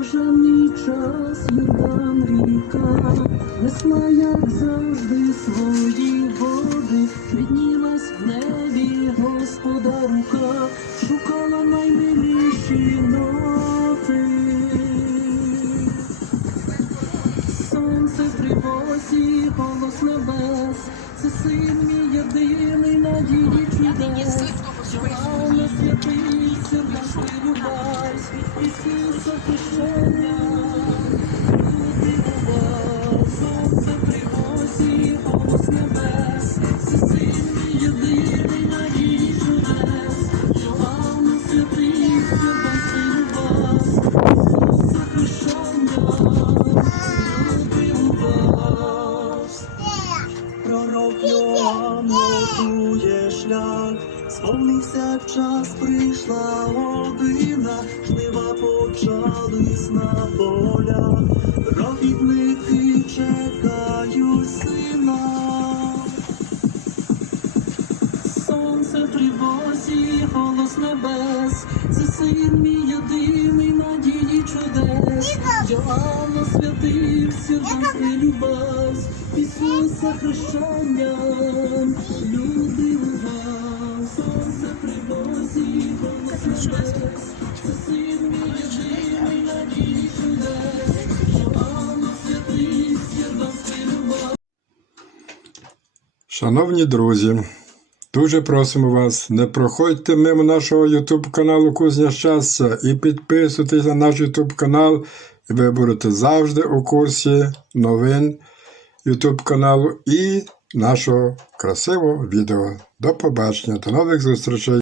блаженний час, Йордан ріка, несла, як завжди, свої води, піднялась в небі Господа рука, шукала наймиліші ноти. Сонце в тривозі, голос небес, це син мій єдиний надії чудес. Час, прийшла година, жнива почались на полях, робітники чекають сина. Сонце тривозі, голос небес, це син мій єдиний надії чудес. Йоанна святився, дасть любовь, Ісуса хрещенням, люди ував. Сонце в тривозі, голос небес, це син Шановні друзі, дуже просимо вас, не проходьте мимо нашого YouTube каналу Кузня Щастя і підписуйтесь на наш YouTube канал, і ви будете завжди у курсі новин YouTube каналу і нашого красивого відео. До побачення, до нових зустрічей!